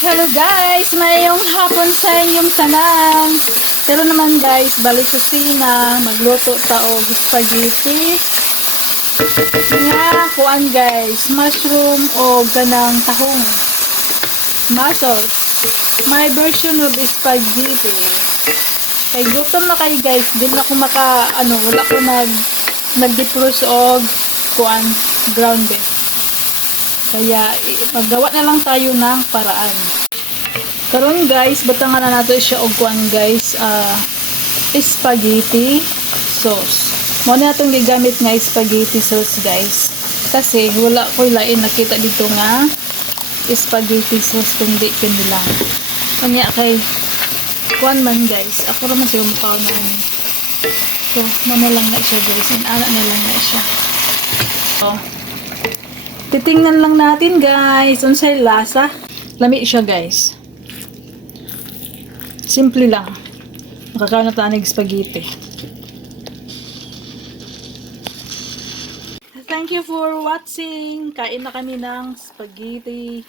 Hello guys! Mayong hapon sa inyong tanan. Pero naman guys, balik sa sina, magluto ta og spaghetti. Nga, kuan guys, mushroom o ganang tahong. Muscle. My version of spaghetti. Kay gutom na kayo guys, di na ako wala ko nag-defrost og kuan, ground beef. Kaya, maggawa na lang tayo ng paraan. Karon guys, batangan na nato siya og kuan guys, spaghetti sauce. Mo na itong gigamit nga spaghetti sauce guys. Kasi wala ko lain nakita dito nga spaghetti sauce kundi kini lang. Kanya kay kuan man guys, ako ra man siya mukha na ani. So, mo na lang na siya guys, ana na lang na siya. So, titingnan lang natin guys, unsay lasa. Lami siya guys. Simple lang. Makakaon na tayo ng spaghetti. Thank you for watching. Kain na kami ng spaghetti